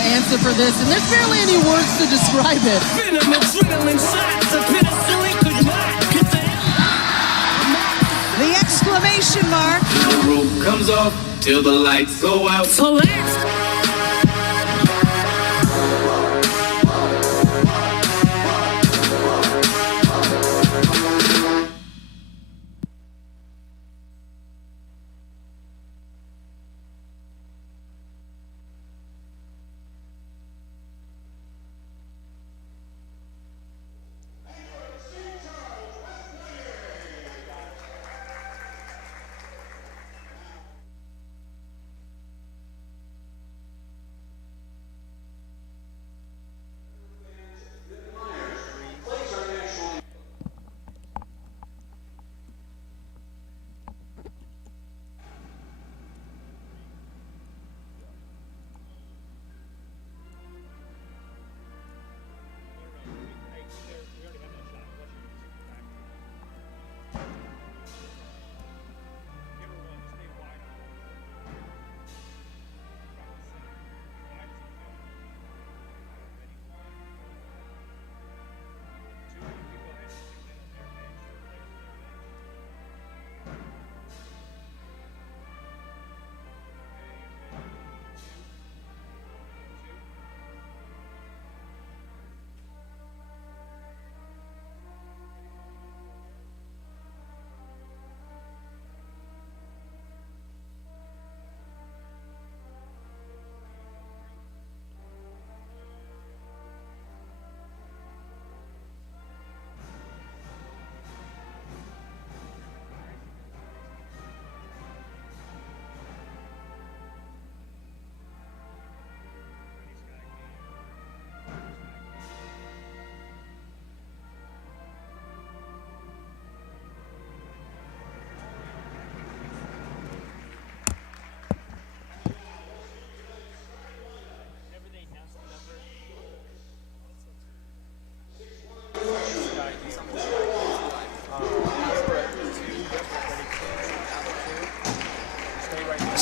answer for this, and there's barely any words to describe it. The exclamation mark. The roof comes off till the lights go out. So let's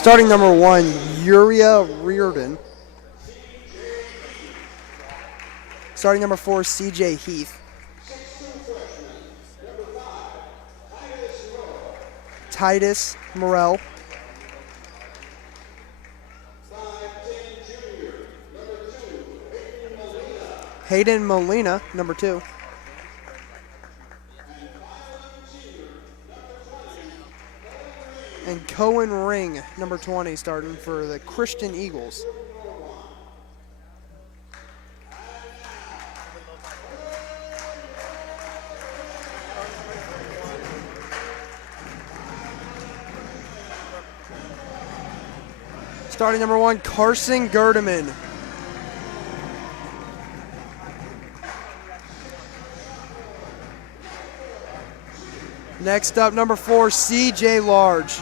Starting number 1, Uriah Reardon. Starting number 4, CJ Heath. Titus Morrell. Hayden Molina, number 2. And Cohen Ring, number 20, starting for the Christian Eagles. Starting number 1, Carson Gerdeman. Next up, number 4, CJ Large.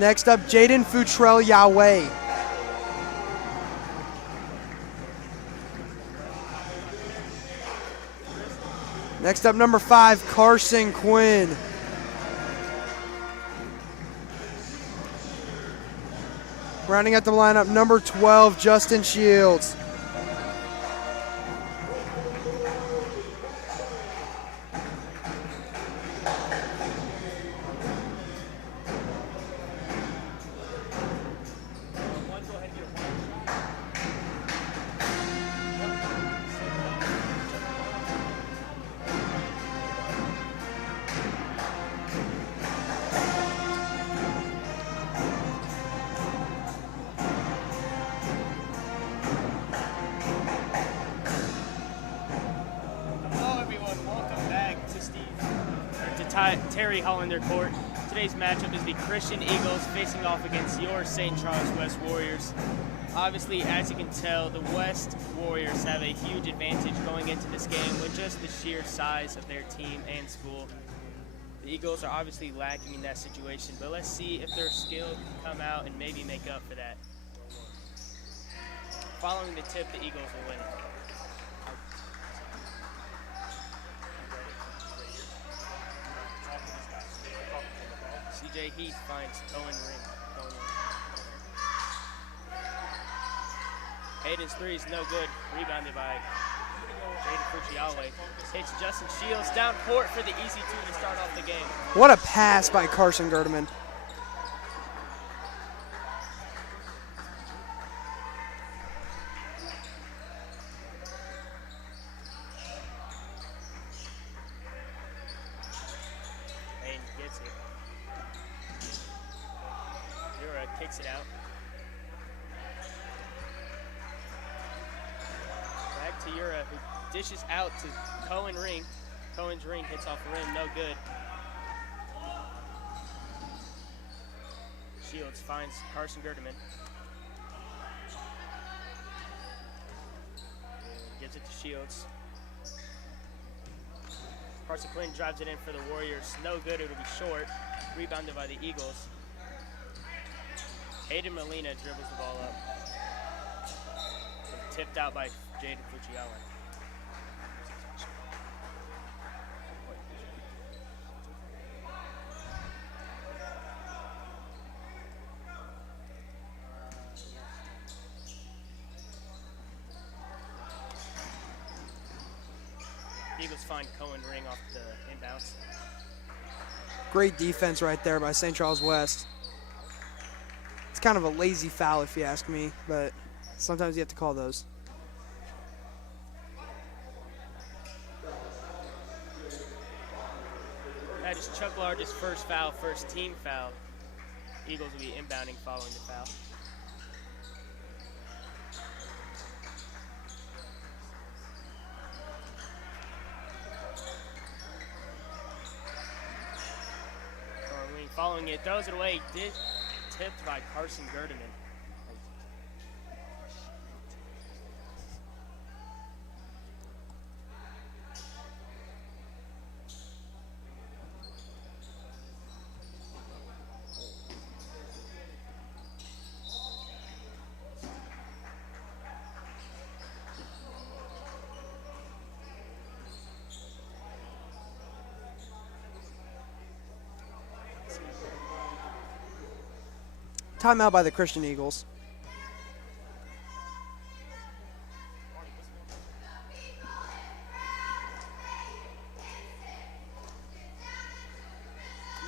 Next up, Jaden Futrell Yahweh. Next up, number 5, Carson Quinn. Rounding out the lineup, number 12, Justin Shields. Terry Hollander Court. Today's matchup is the Christian Eagles facing off against your St. Charles West Warriors. Obviously, as you can tell, the West Warriors have a huge advantage going into this game with just the sheer size of their team and school. The Eagles are obviously lacking in that situation, but let's see if their skill can come out and maybe make up for that. Following the tip, the Eagles will win. CJ CJ Heath finds Cohen Ring. Hayden's three is no good. Rebounded by Jaden Fujiawe. Hits Justin Shields down court for the easy two to start off the game. What a pass by Carson Gerdeman. Hayden gets it. Yura kicks it out. Back to Yura, who dishes out to Cohen Ring. Cohen's ring hits off the rim, no good. Shields finds Carson Gerdeman. Gives it to Shields. Carson Quinn drives it in for the Warriors. No good, it'll be short. Rebounded by the Eagles. Hayden Molina dribbles the ball up. And tipped out by Jaden Fujiawe. Eagles find Cohen Ring off the inbounds. Great defense right there by St. Charles West. It's kind of a lazy foul if you ask me, but sometimes you have to call those. That is Chuck Large's first foul, first team foul. Eagles will be inbounding following the foul. Following it, throws it away, tipped by Carson Gerdeman. Timeout by the Christian Eagles.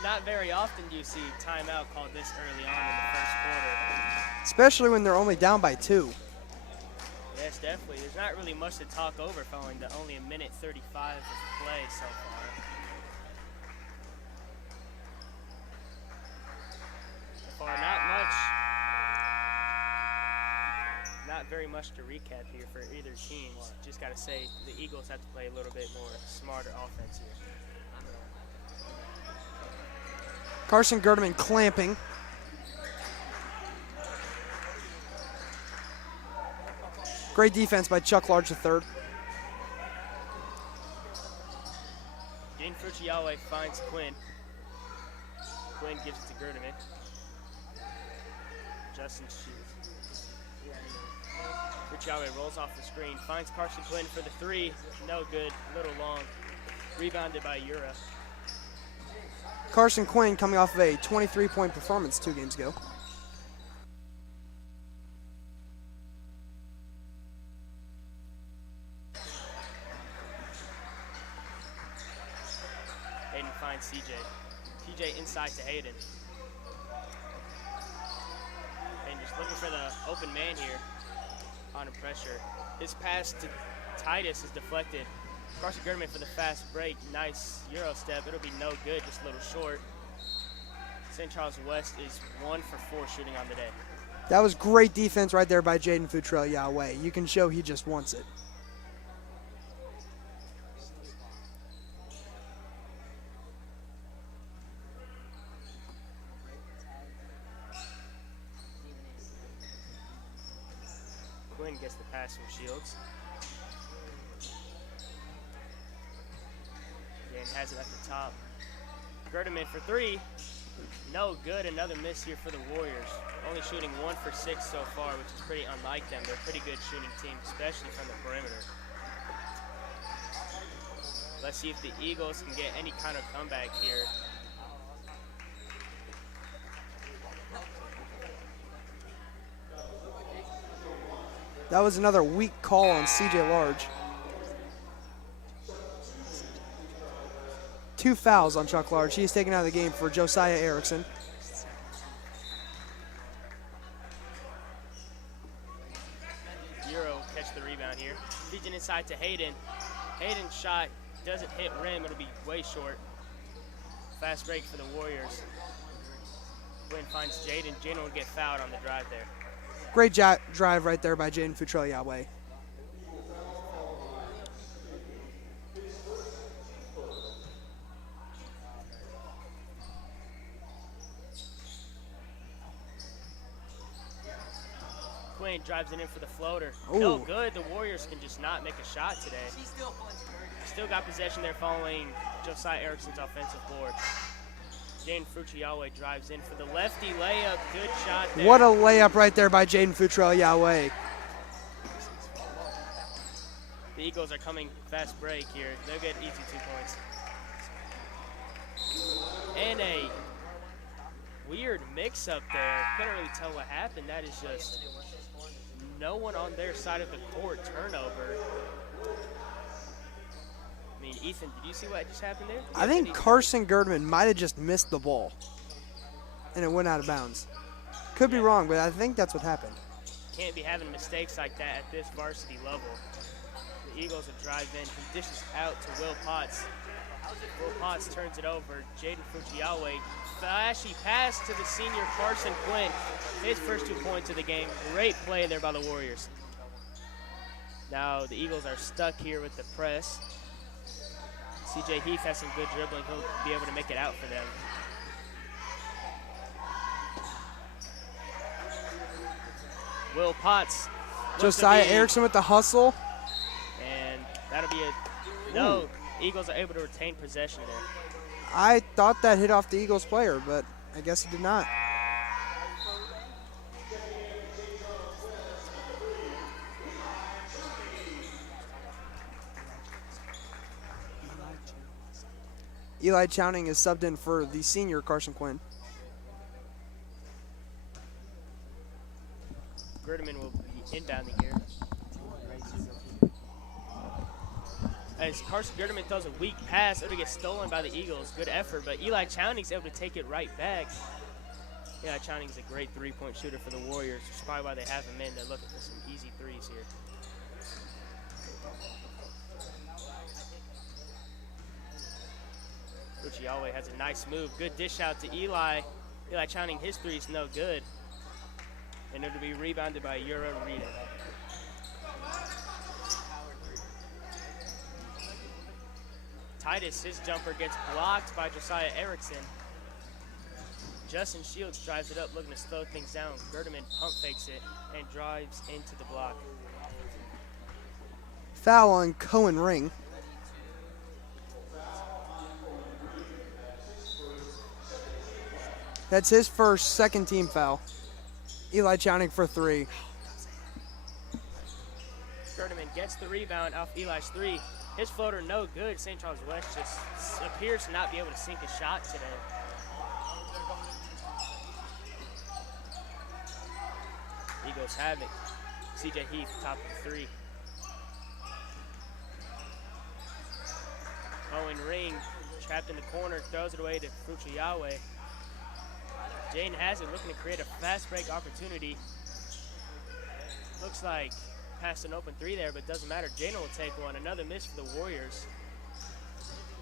Not very often do you see timeout called this early on in the first quarter. Especially when they're only down by 2. Yes, definitely. There's not really much to talk over following the only 1:35 of play so far. Not very much to recap here for either team. Just got to say the Eagles have to play a little bit more smarter offense here. Carson Gerdeman clamping. Great defense by Chuck Large III. Jaden Fujiawe finds Quinn. Quinn gives it to Gerdeman. Justin Shields. Fujiawe rolls off the screen, finds Carson Quinn for the three. No good, little long. Rebounded by Yura. Carson Quinn coming off of a 23-point performance 2 games ago. Hayden finds CJ. TJ inside to Hayden. And just looking for the open man here. Under pressure. His pass to Titus is deflected. Carson Gerdeman for the fast break. Nice Euro step. It'll be no good, just a little short. St. Charles West is 1 for 4 shooting on the day. That was great defense right there by Jaden Fujiawe. You can show he just wants it. Quinn gets the pass from Shields. Again, has it at the top. Gerdeman for 3. No good. Another miss here for the Warriors. Only shooting 1 for 6 so far, which is pretty unlike them. They're a pretty good shooting team, especially from the perimeter. Let's see if the Eagles can get any kind of comeback here. That was another weak call on CJ Large. 2 fouls on Chuck Large. He's taken out of the game for Josiah Erickson. Euro catch the rebound here. Feeding inside to Hayden. Hayden's shot doesn't hit rim. It'll be way short. Fast break for the Warriors. Quinn finds Jaden. Jaden will get fouled on the drive there. Great drive right there by Jaden Futrell-Yahweh. Quinn drives it in for the floater. Ooh. No good. The Warriors can just not make a shot today. Still got possession there following Josiah Erickson's offensive board. Jaden Futrell-Yahweh drives in for the lefty layup. Good shot there. What a layup right there by Jaden Futrell-Yahweh. The Eagles are coming fast break here. They'll get easy 2 points. And a weird mix-up there. Couldn't really tell what happened. That is just no one on their side of the court turnover. I mean, Ethan, did you see what just happened there? I think Carson Girdman might have just missed the ball, and it went out of bounds. Could be wrong, but I think that's what happened. Can't be having mistakes like that at this varsity level. The Eagles have drive in. He dishes out to Will Potts. Will Potts turns it over. Jaden Futrell-Yahweh. Flashy pass to the senior Carson Quinn. His first 2 points of the game. Great play there by the Warriors. Now the Eagles are stuck here with the press. CJ Heath has some good dribbling. He'll be able to make it out for them. Will Potts. Josiah Erickson with the hustle. And that'll be a no. Eagles are able to retain possession there. I thought that hit off the Eagles player, but I guess it did not. Eli Chowning is subbed in for the senior Carson Quinn. Gerdeman will be inbounding here. As Carson Gerdeman throws a weak pass, it'll get stolen by the Eagles. Good effort, but Eli Chowning's able to take it right back. Eli Chowning's a great three-point shooter for the Warriors. That's probably why they have him in. They're looking for some easy threes here. Futrell-Yahweh has a nice move. Good dish out to Eli. Eli Chowning, his three's no good. And it'll be rebounded by Euro Rita. Titus, his jumper gets blocked by Josiah Erickson. Justin Shields drives it up, looking to slow things down. Gerdeman pump fakes it and drives into the block. Foul on Cohen Ring. That's his first second team foul. Eli Chowning for 3. Gerdeman gets the rebound off Eli's 3. His floater no good. St. Charles West just appears to not be able to sink a shot today. Eagles have it. CJ Heath, top of the 3. Owen Ring, trapped in the corner, throws it away to Futrell-Yahweh. Jane has it, looking to create a fast break opportunity. Looks like passed an open 3 there, but doesn't matter. Jane will take one. Another miss for the Warriors.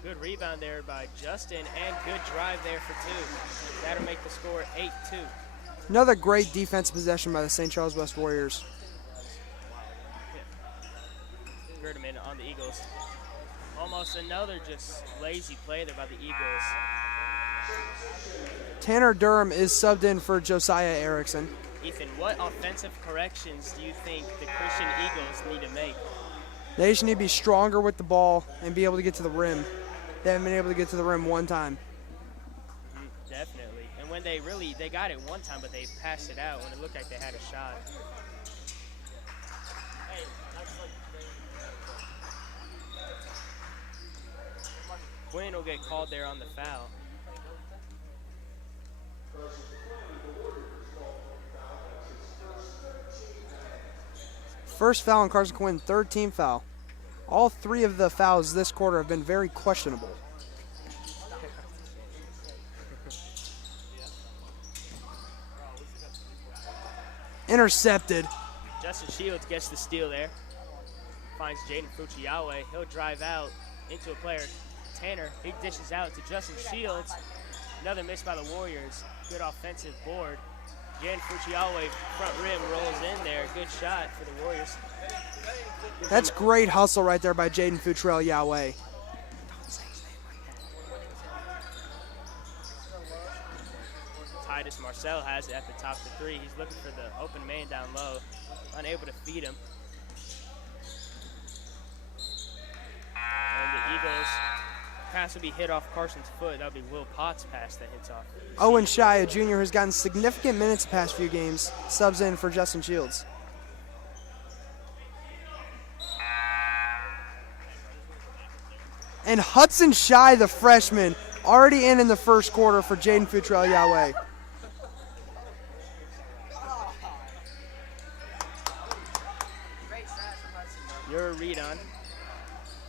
Good rebound there by Justin, and good drive there for 2. That'll make the score 8-2. Another great defensive possession by the St. Charles West Warriors. Gerdeman on the Eagles. Almost another just lazy play there by the Eagles. Tanner Durham is subbed in for Josiah Erickson. Ethan, what offensive corrections do you think the Christian Eagles need to make? They just need to be stronger with the ball and be able to get to the rim. They haven't been able to get to the rim one time. Definitely. And when they got it one time, but they passed it out when it looked like they had a shot. Quinn will get called there on the foul. First foul on Carson Quinn, third team foul. All three of the fouls this quarter have been very questionable. Intercepted. Justin Shields gets the steal there. Finds Jaden Fuchiawe. He'll drive out into a player. Tanner, he dishes out to Justin Shields. Another miss by the Warriors. Good offensive board. Jaden Fuchiawe, front rim, rolls in there. Good shot for the Warriors. That's great hustle right there by Jaden Fuchiawe. Titus Marcel has it at the top of the three. He's looking for the open man down low. Unable to feed him. And the Eagles pass will be hit off Carson's foot. That'll be Will Potts' pass that hits off. Owen Shy, a junior who's gotten significant minutes the past few games, subs in for Justin Shields. And Hudson Shy, the freshman, already in the first quarter for Jaden Fuchiawe. You're a read on.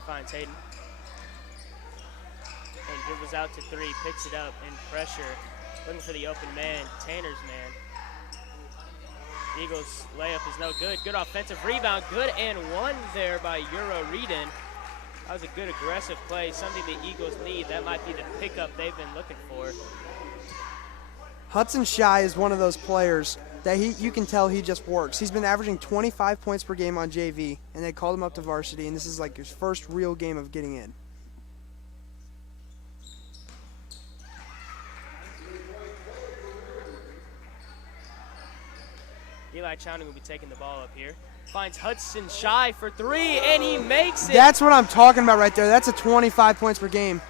Finds Hayden. And dribbles out to three, picks it up in pressure. Looking for the open man, Tanner's man. Eagles layup is no good. Good offensive rebound, good and one there by Euro Reedon. That was a good aggressive play, something the Eagles need. That might be the pickup they've been looking for. Hudson Shy is one of those players that you can tell he just works. He's been averaging 25 points per game on JV, and they called him up to varsity, and this is like his first real game of getting in. Eli Chowning will be taking the ball up here. Finds Hudson Shy for three, and he makes it. That's what I'm talking about right there. That's a 25 points per game.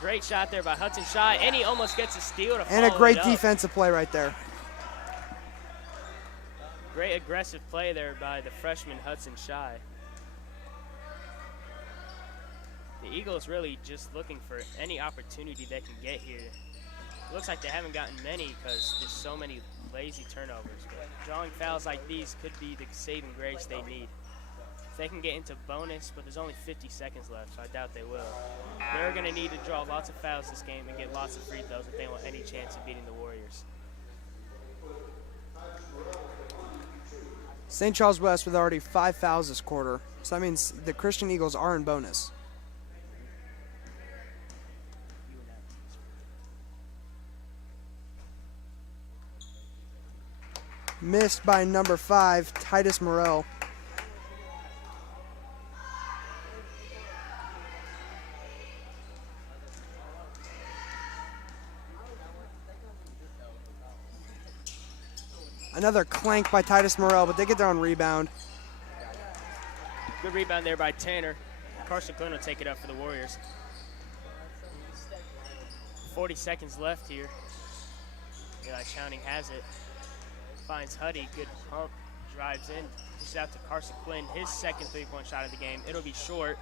Great shot there by Hudson Shy, and he almost gets a steal to follow And a great it up. defensive play right there. Great aggressive play there by the freshman Hudson Shy. The Eagles really just looking for any opportunity they can get here. It looks like they haven't gotten many because there's so many lazy turnovers. But drawing fouls like these could be the saving grace they need. If they can get into bonus, but there's only 50 seconds left, so I doubt they will. They're going to need to draw lots of fouls this game and get lots of free throws if they want any chance of beating the Warriors. St. Charles West with already 5 fouls this quarter, so that means the Christian Eagles are in bonus. Missed by number 5, Titus Morrell. Another clank by Titus Morrell, but they get their own rebound. Good rebound there by Tanner. Carson Quinn will take it up for the Warriors. 40 seconds left here. Eli Chowning has it. Finds Huddy, good pump, drives in, pushes out to Carson Quinn, his second three-point shot of the game. It'll be short.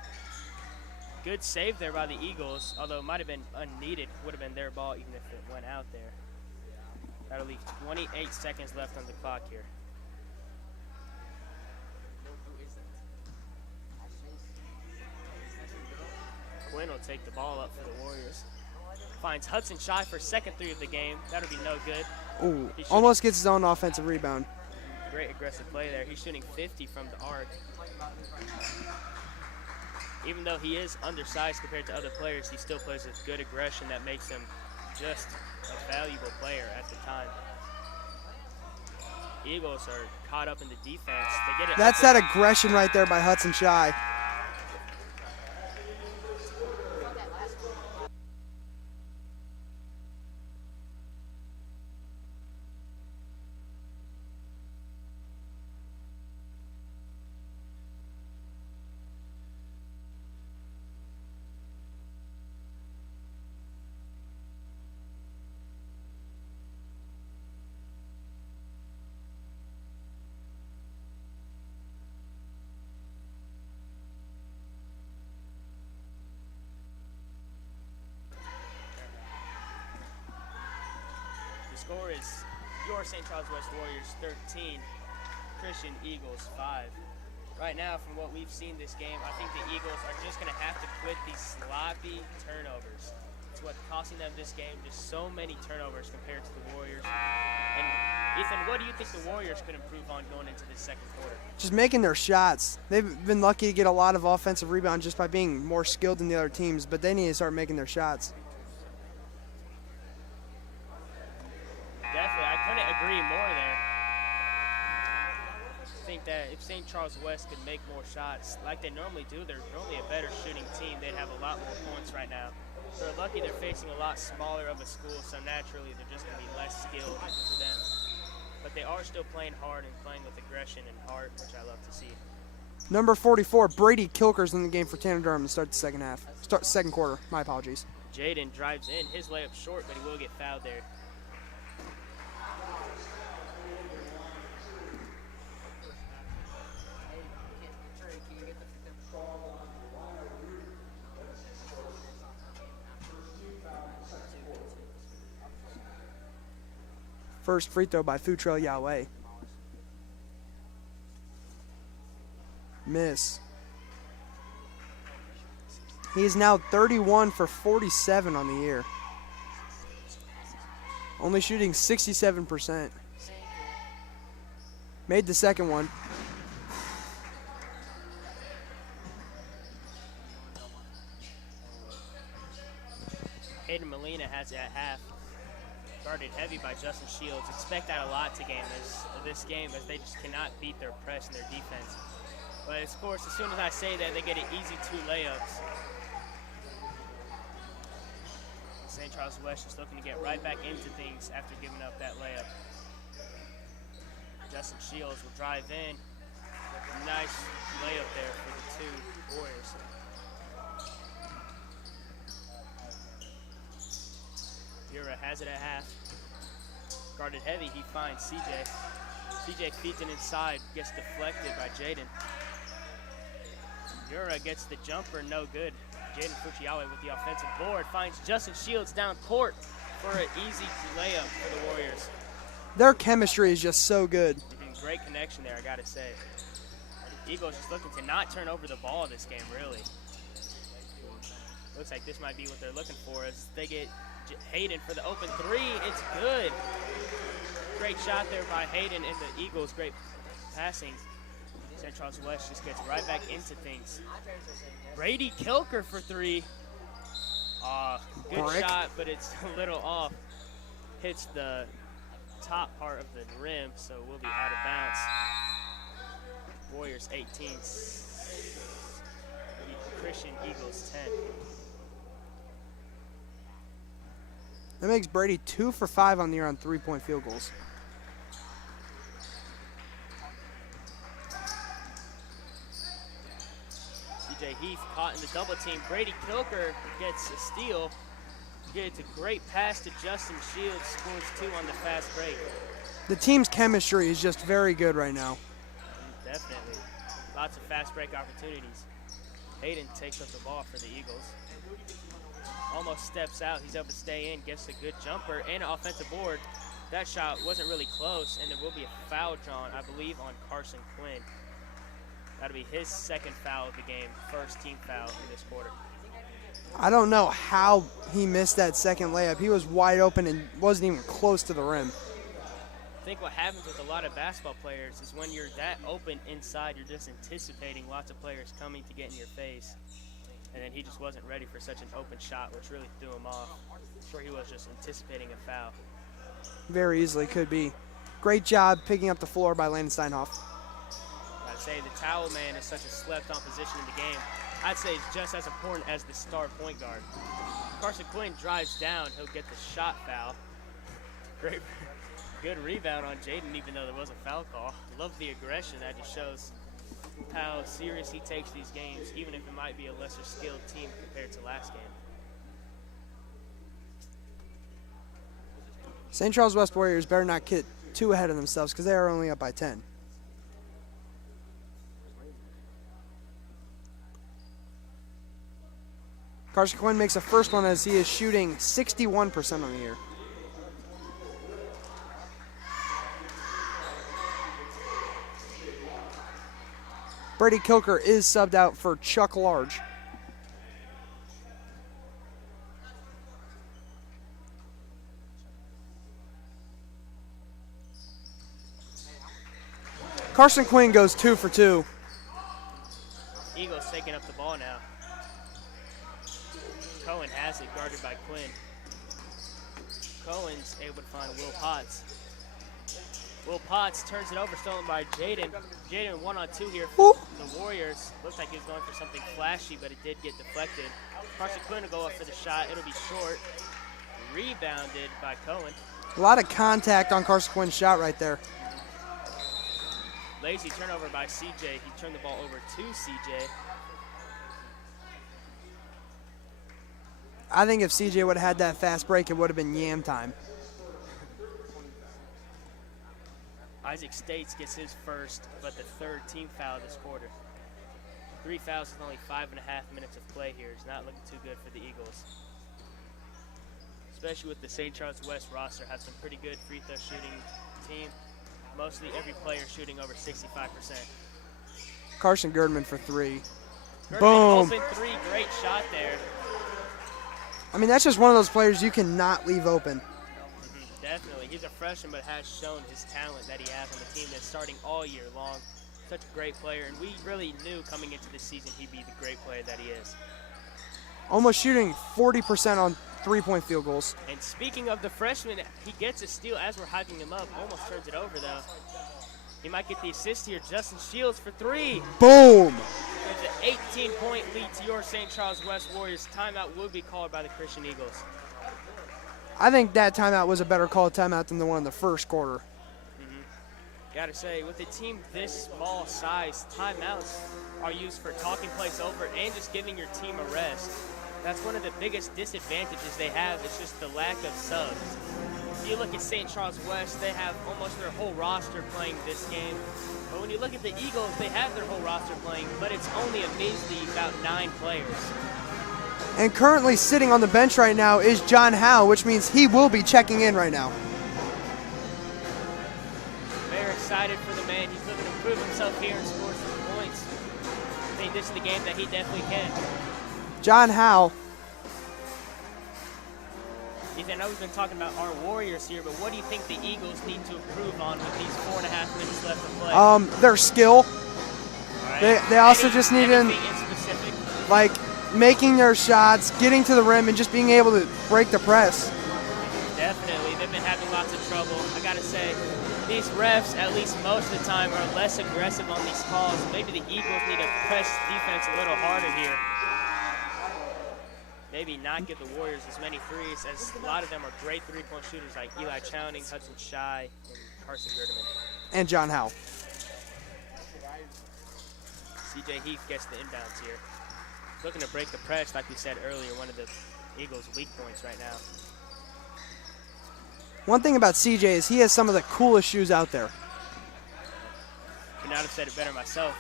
Good save there by the Eagles, although it might have been unneeded. Would have been their ball even if it went out there. That'll leave 28 seconds left on the clock here. Quinn will take the ball up for the Warriors. Finds Hudson Shy for second three of the game. That'll be no good. Ooh, almost gets his own offensive rebound. Great aggressive play there. He's shooting 50 from the arc. Even though he is undersized compared to other players, he still plays with good aggression that makes him just a valuable player at the time. Eagles are caught up in the defense. They get it. That's that aggression right there by Hudson Shy. The score is your St. Charles West Warriors 13, Christian Eagles 5. Right now, from what we've seen this game, I think the Eagles are just going to have to quit these sloppy turnovers. It's what's costing them this game, just so many turnovers compared to the Warriors. And Ethan, what do you think the Warriors could improve on going into this second quarter? Just making their shots. They've been lucky to get a lot of offensive rebounds just by being more skilled than the other teams, but they need to start making their shots. Definitely, I couldn't agree more there. I think that if St. Charles West could make more shots like they normally do, they're normally a better shooting team. They'd have a lot more points right now. They're lucky they're facing a lot smaller of a school, so naturally they're just going to be less skilled for them. But they are still playing hard and playing with aggression and heart, which I love to see. Number 44, Brady Kilker's in the game for Tanner Durham to start the second quarter. My apologies. Jaden drives in. His layup short, but he will get fouled there. First free throw by Futrell Yahweh. Miss. He is now 31 for 47 on the year. Only shooting 67%. Made the second one. Hayden Molina has it at half. Guarded heavy by Justin Shields. Expect that a lot to this game as they just cannot beat their press and their defense. But of course, as soon as I say that, they get an easy 2 layups. St. Charles West just looking to get right back into things after giving up that layup. Justin Shields will drive in. Nice layup there for the 2 Warriors. Yura has it at half. Guarded heavy, he finds CJ. CJ feeds it inside, gets deflected by Jaden. Yura gets the jumper, no good. Jaden Fuchiawe with the offensive board finds Justin Shields down court for an easy layup for the Warriors. Their chemistry is just so good. Great connection there, I gotta say. Eagles just looking to not turn over the ball this game, really. Looks like this might be what they're looking for as they get Hayden for the open 3. It's good. Great shot there by Hayden and the Eagles. Great passing. St. Charles West just gets right back into things. Brady Kilker for 3. Good Brick. shot, but it's a little off. Hits the top part of the rim, so we'll be out of bounds. Warriors 18. Christian Eagles 10. That makes Brady 2 for 5 on the year on 3-point field goals. CJ Heath caught in the double team. Brady Kilker gets a steal. Gets a great pass to Justin Shields, scores 2 on the fast break. The team's chemistry is just very good right now. Definitely. Lots of fast break opportunities. Hayden takes up the ball for the Eagles. Almost steps out. He's able to stay in, gets a good jumper and an offensive board. That shot wasn't really close, and there will be a foul drawn, I believe, on Carson Quinn. That'll be his second foul of the game, first team foul in this quarter. I don't know how he missed that second layup. He was wide open and wasn't even close to the rim. I think what happens with a lot of basketball players is when you're that open inside, you're just anticipating lots of players coming to get in your face. And then he just wasn't ready for such an open shot, which really threw him off. I'm sure he was just anticipating a foul. Very easily could be. Great job picking up the floor by Landon Steinhoff. I'd say the towel man is such a slept-on position in the game. I'd say it's just as important as the star point guard. Carson Quinn drives down, he'll get the shot foul. Great, good rebound on Jaden, even though there was a foul call. Love the aggression. That just shows how serious he takes these games, even if it might be a lesser skilled team compared to last game. St. Charles West Warriors better not get too ahead of themselves because they are only up by 10. Carson Quinn makes a first one as he is shooting 61% on the year. Brady Kilker is subbed out for Chuck Large. Carson Quinn goes 2 for 2. Eagles taking up the ball now. Cohen has it, guarded by Quinn. Cohen's able to find Will Potts. Will Potts turns it over, stolen by Jaden. Jaden 1-on-2 here for the Warriors. Looks like he was going for something flashy, but it did get deflected. Carson Quinn will go up for the shot. It'll be short. Rebounded by Cohen. A lot of contact on Carson Quinn's shot right there. Lazy turnover by CJ. He turned the ball over to CJ. I think if CJ would have had that fast break, it would have been yam time. Isaac States gets his first, but the third team foul this quarter. 3 fouls with only 5.5 minutes of play here. It's not looking too good for the Eagles. Especially with the St. Charles West roster, have some pretty good free throw shooting team. Mostly every player shooting over 65%. Carson Girdman for 3. Girdman, Boom. open 3, great shot there. I mean, that's just one of those players you cannot leave open. Definitely. He's a freshman, but has shown his talent that he has on the team that's starting all year long. Such a great player, and we really knew coming into this season he'd be the great player that he is. Almost shooting 40% on three-point field goals. And speaking of the freshman, he gets a steal as we're hyping him up. Almost turns it over, though. He might get the assist here. Justin Shields for 3. Boom! There's an 18-point lead to your St. Charles West Warriors. Timeout will be called by the Christian Eagles. I think that timeout was a better called timeout than the one in the first quarter. Gotta say, with a team this small size, timeouts are used for talking plays over and just giving your team a rest. That's one of the biggest disadvantages they have. It's just the lack of subs. If you look at St. Charles West, they have almost their whole roster playing this game. But when you look at the Eagles, they have their whole roster playing, but it's only a measly about 9 players. And currently sitting on the bench right now is John Howe, which means he will be checking in right now. Very excited for the man. He's looking to prove himself here and score some points. I think this is the game that he definitely can. John Howe. Ethan, I know we've been talking about our Warriors here, but what do you think the Eagles need to improve on with these 4.5 minutes left to play? Their skill. Right. They also just need to, in specific? like, making their shots, getting to the rim, and just being able to break the press. Definitely. They've been having lots of trouble. I got to say, these refs, at least most of the time, are less aggressive on these calls. Maybe the Eagles need to press defense a little harder here. Maybe not give the Warriors as many threes, as a lot of them are great three-point shooters like Eli Chowning, Hudson Shy, and Carson Girdman. And John Howe. CJ Heath gets the inbounds here. Looking to break the press, like we said earlier, one of the Eagles' weak points right now. One thing about CJ is he has some of the coolest shoes out there. Could not have said it better myself.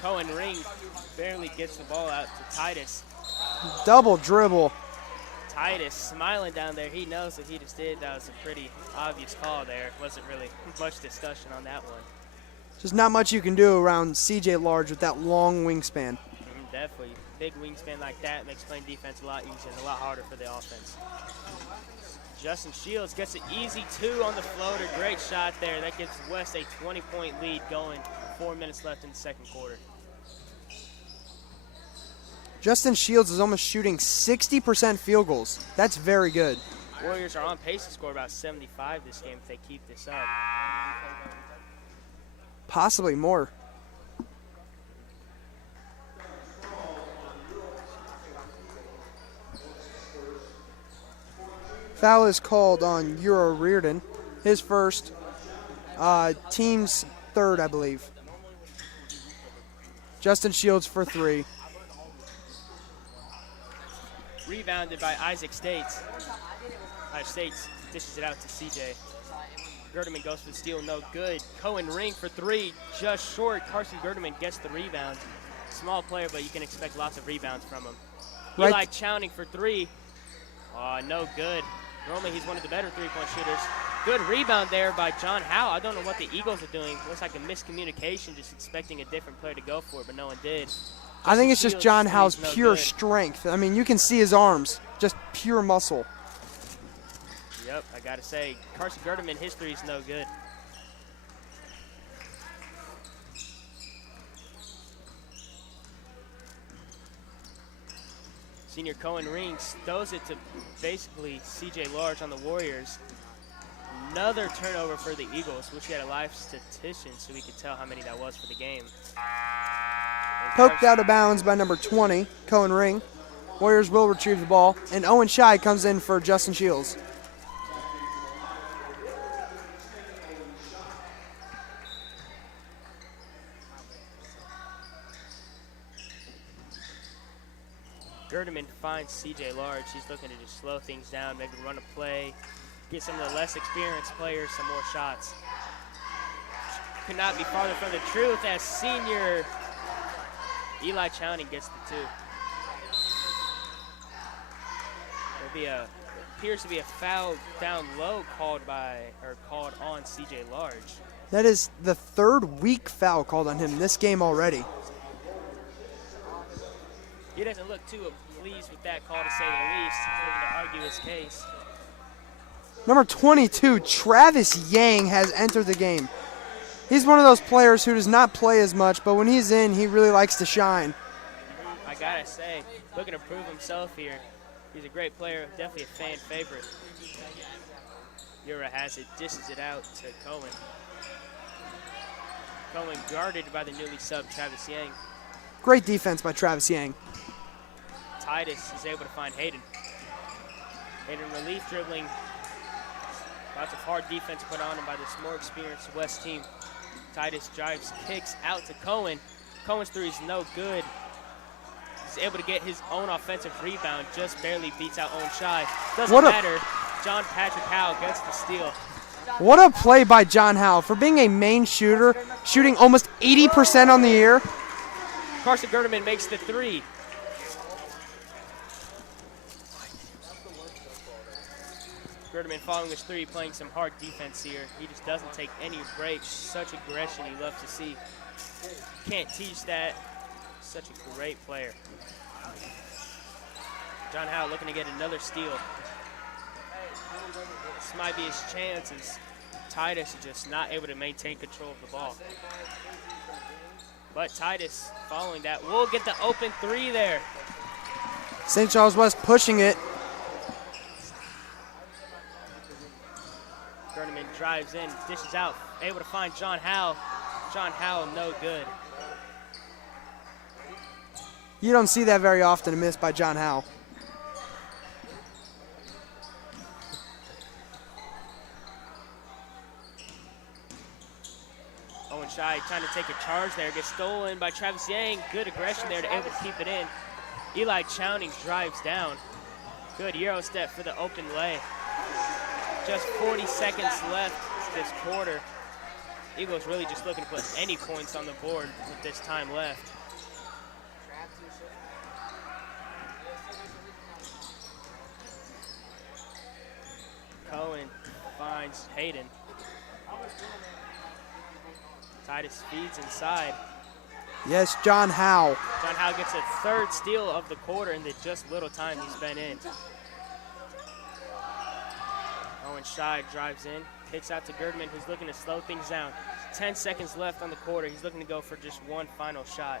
Cohen Ring barely gets the ball out to Titus. Double dribble. Titus smiling down there. He knows what he just did. That was a pretty obvious call there. Wasn't really much discussion on that one. Just not much you can do around CJ Large with that long wingspan. Definitely. Big wingspan like that makes playing defense a lot easier and a lot harder for the offense. Justin Shields gets an easy 2 on the floater. Great shot there. That gives West a 20-point lead going. 4 minutes left in the second quarter. Justin Shields is almost shooting 60% field goals. That's very good. Warriors are on pace to score about 75 this game if they keep this up. Possibly more. Foul is called on Euro Reardon. His first, team's third, I believe. Justin Shields for 3. Rebounded by Isaac States. States dishes it out to CJ. Girdman goes for the steal, no good. Cohen Ring for 3, just short. Carson Girdman gets the rebound. Small player, but you can expect lots of rebounds from him. Right. Eli Chowning for 3. Oh, no good. Normally he's one of the better three-point shooters. Good rebound there by John Howe. I don't know what the Eagles are doing. Looks like a miscommunication, just expecting a different player to go for it, but no one did. I think it's just John Howe's no pure good. strength. I mean, you can see his arms, just pure muscle. Yep, I got to say, Carson Gerdeman, his three is no good. Senior Cohen Rings throws it to basically C.J. Large on the Warriors. Another turnover for the Eagles. Wish we had a live statistician so we could tell how many that was for the game. Poked out of bounds by number 20, Cohen Ring. Warriors will retrieve the ball, and Owen Shy comes in for Justin Shields. Gerdeman finds C.J. Large. He's looking to just slow things down, maybe run a play, get some of the less experienced players some more shots. Could not be farther from the truth as senior Eli Chowning gets the two. Appears to be a foul down low called on C.J. Large. That is the third weak foul called on him this game already. He doesn't look too pleased with that call, to say the least. He's looking to argue his case. Number 22, Travis Yang, has entered the game. He's one of those players who does not play as much, but when he's in, he really likes to shine. I gotta say, looking to prove himself here. He's a great player, definitely a fan favorite. Ura has it, dishes it out to Cohen. Cohen guarded by the newly subbed Travis Yang. Great defense by Travis Yang. Titus is able to find Hayden. Hayden relief dribbling. Lots of hard defense put on him by this more experienced West team. Titus drives, kicks out to Cohen. Cohen's three is no good. He's able to get his own offensive rebound, just barely beats out Owen Shy. Doesn't matter. John Patrick Howe gets the steal. What a play by John Howe. For being a main shooter, shooting almost 80% on the year. Carson Gerdeman makes the three. Gerdeman following his three, playing some hard defense here. He just doesn't take any breaks. Such aggression you love to see. Can't teach that. Such a great player. John Howe looking to get another steal. This might be his chance as Titus is just not able to maintain control of the ball. But Titus, following that, will get the open three there. St. Charles West pushing it. Gerdeman drives in, dishes out, able to find John Howe. John Howe, no good. You don't see that very often, a miss by John Howe. Owen Shy trying to take a charge there, gets stolen by Travis Yang. Good aggression there to able to keep it in. Eli Chowning drives down. Good Euro step for the open lay. Just 40 seconds left this quarter. Eagles really just looking to put any points on the board with this time left. Cohen finds Hayden. Titus feeds inside. Yes, John Howe. John Howe gets a third steal of the quarter in the just little time he's been in. Owen Shy drives in, kicks out to Gerdeman, who's looking to slow things down. 10 seconds left on the quarter. He's looking to go for just one final shot.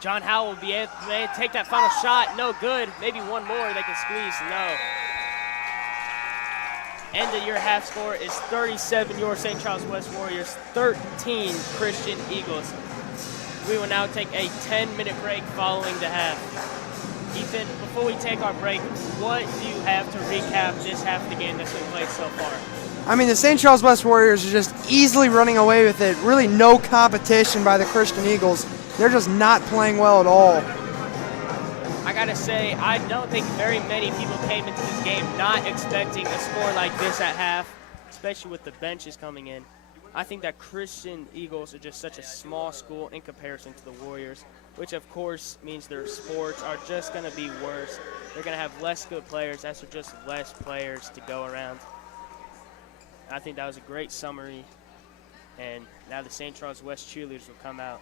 John Howe will be able to take that final shot. No good. Maybe one more they can squeeze. No. End of your half score is 37 your St. Charles West Warriors, 13 Christian Eagles. We will now take a 10-minute break following the half. Ethan, before we take our break, what do you have to recap this half of the game that's been played so far? I mean, the St. Charles West Warriors are just easily running away with it. Really no competition by the Christian Eagles. They're just not playing well at all. I gotta say, I don't think very many people came into this game not expecting a score like this at half, especially with the benches coming in. I think that Christian Eagles are just such a small school in comparison to the Warriors, which of course means their sports are just going to be worse. They're going to have less good players as there just less players to go around. I think that was a great summary, and now the St. Charles West cheerleaders will come out.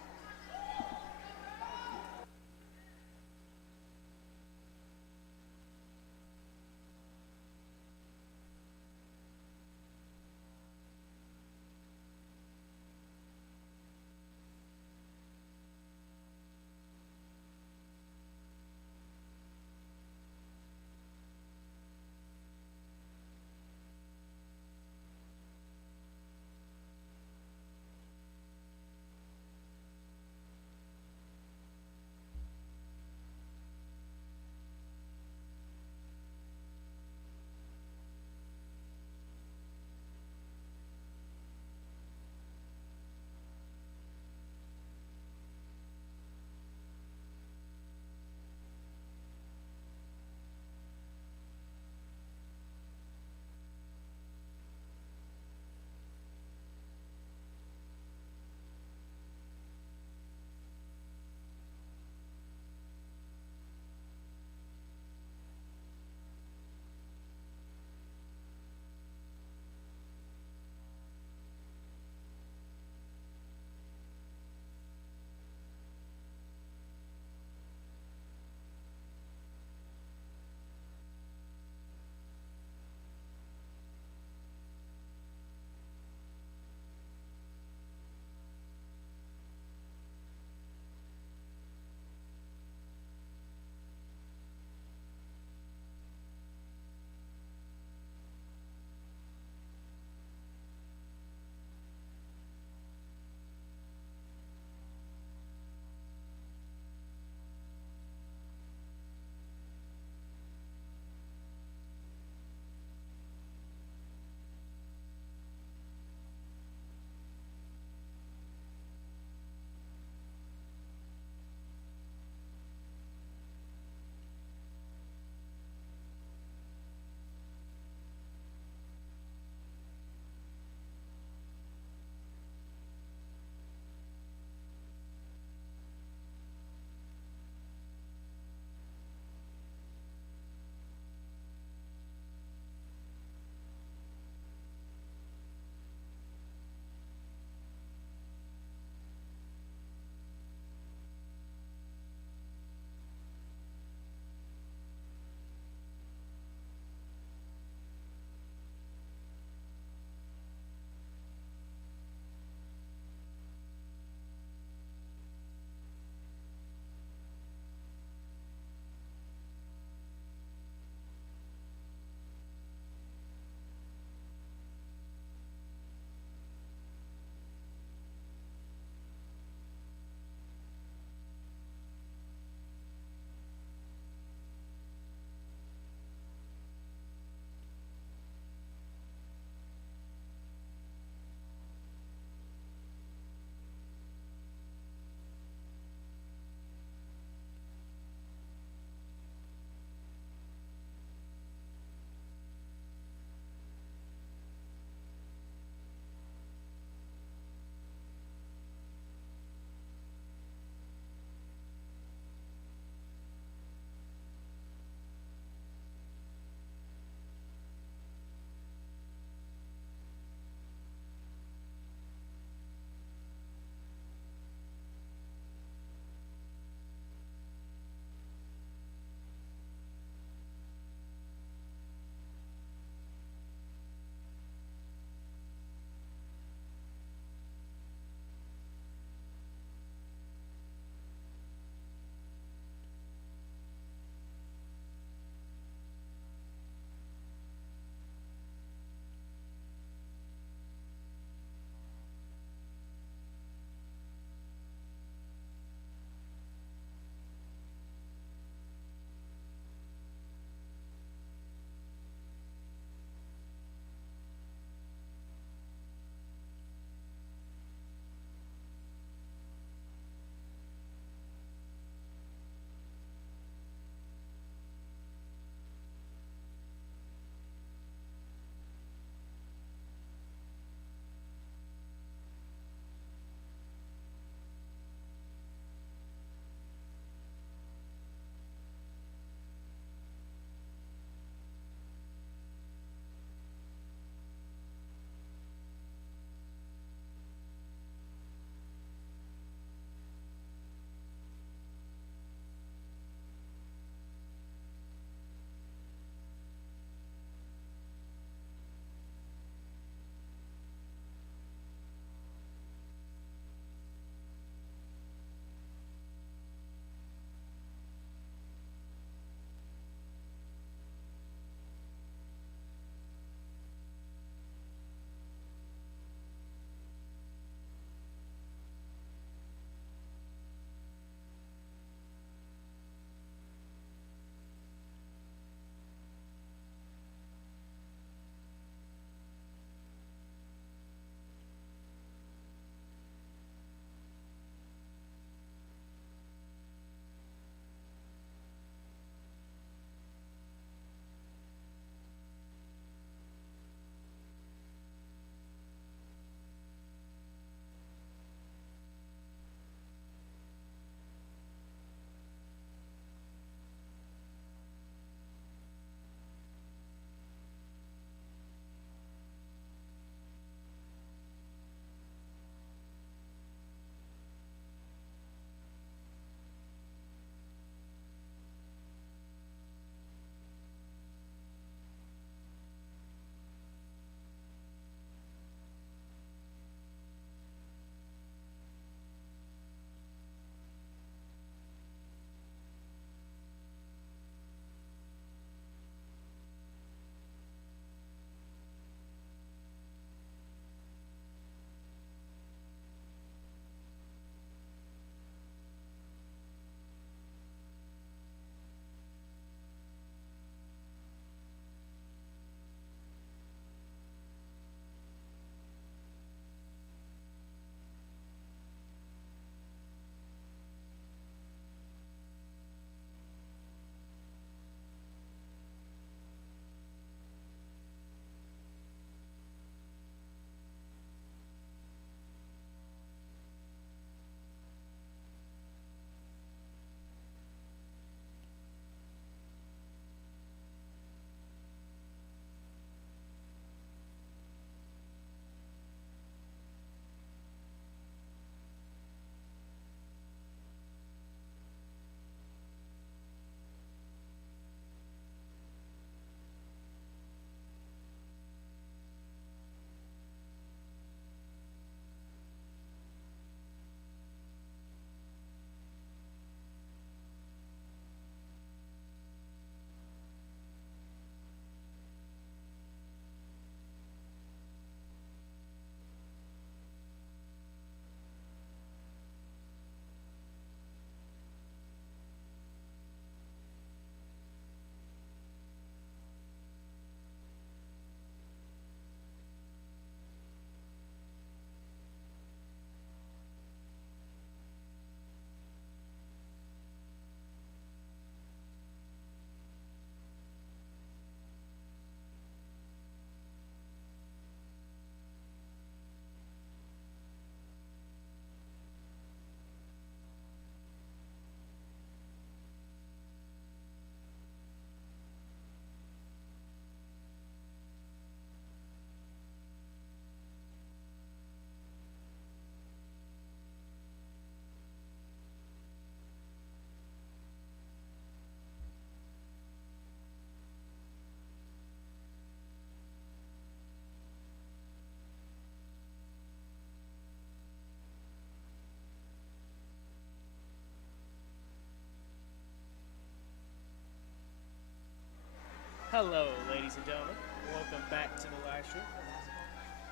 Hello, ladies and gentlemen. Welcome back to the live stream.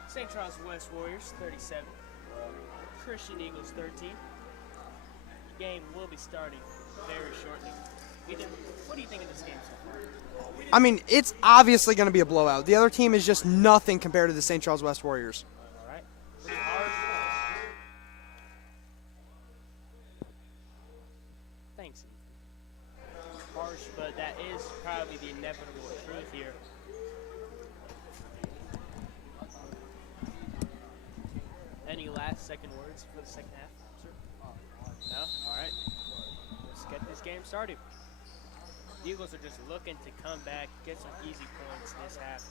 St. Charles West Warriors 37, Christian Eagles 13. The game will be starting very shortly. Ethan, what do you think of this game so far? I mean, it's obviously going to be a blowout. The other team is just nothing compared to the St. Charles West Warriors. All right. Pretty hard. Thanks, Ethan. Harsh, but that is probably the inevitable truth here. Any last second words for the second half, sir? No? All right. Let's get this game started. The Eagles are just looking to come back, get some easy points this half.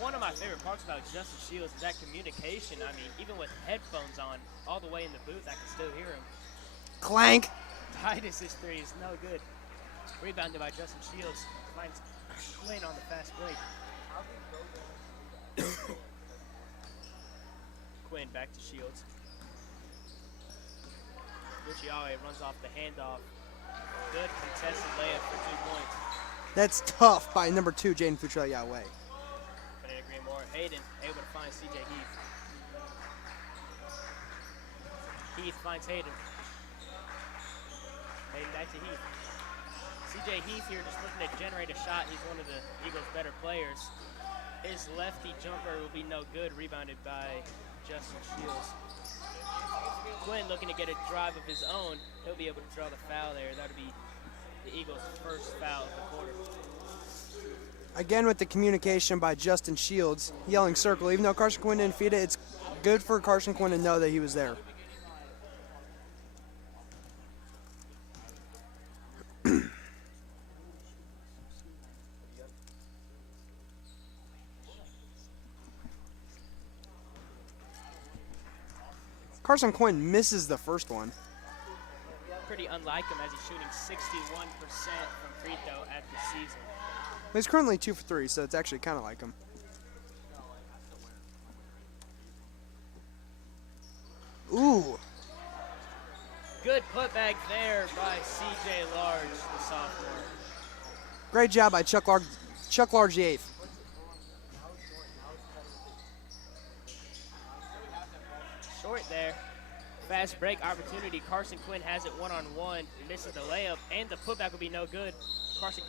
One of my favorite parts about Justin Shields is that communication. I mean, even with headphones on, all the way in the booth, I can still hear him. Clank. Titus's three is no good. Rebounded by Justin Shields. Finds Quinn on the fast break. Quinn back to Shields. Luciale runs off the handoff. Good contested layup for 2 points. That's tough by number 2, Jaden Futrell-Yahweh. Couldn't agree more. Hayden able to find CJ Heath. Heath finds Hayden. Hayden back to Heath. CJ Heath here just looking to generate a shot. He's one of the Eagles' better players. His lefty jumper will be no good, rebounded by Justin Shields. Quinn looking to get a drive of his own. He'll be able to draw the foul there. That'll be the Eagles' first foul of the quarter. Again with the communication by Justin Shields, yelling circle. Even though Carson Quinn didn't feed it, it's good for Carson Quinn to know that he was there. Carson Quinn misses the first one. Pretty unlike him as he's shooting 61% from free throw at the season. He's currently 2 for 3, so it's actually kind of like him. Ooh. Good putback there by CJ Large, the sophomore. Great job by Chuck Large the 8th. Short there. Fast break opportunity. Carson Quinn has it one-on-one. Misses the layup, and the putback will be no good. Carson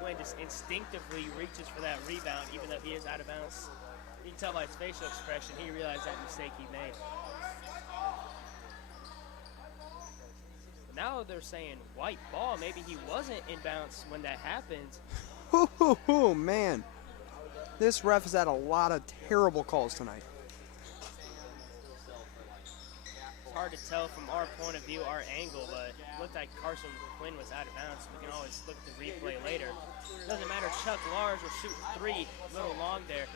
Quinn just instinctively reaches for that rebound, even though he is out of bounds. You can tell by his facial expression, he realized that mistake he made. Now they're saying white ball. Maybe he wasn't in bounds when that happened. Oh, man. This ref has had a lot of terrible calls tonight. Hard to tell from our point of view, our angle, but it looked like Carson Quinn was out of bounds. We can always look at the replay later. Doesn't matter. Chuck Large was shooting 3, a little long there.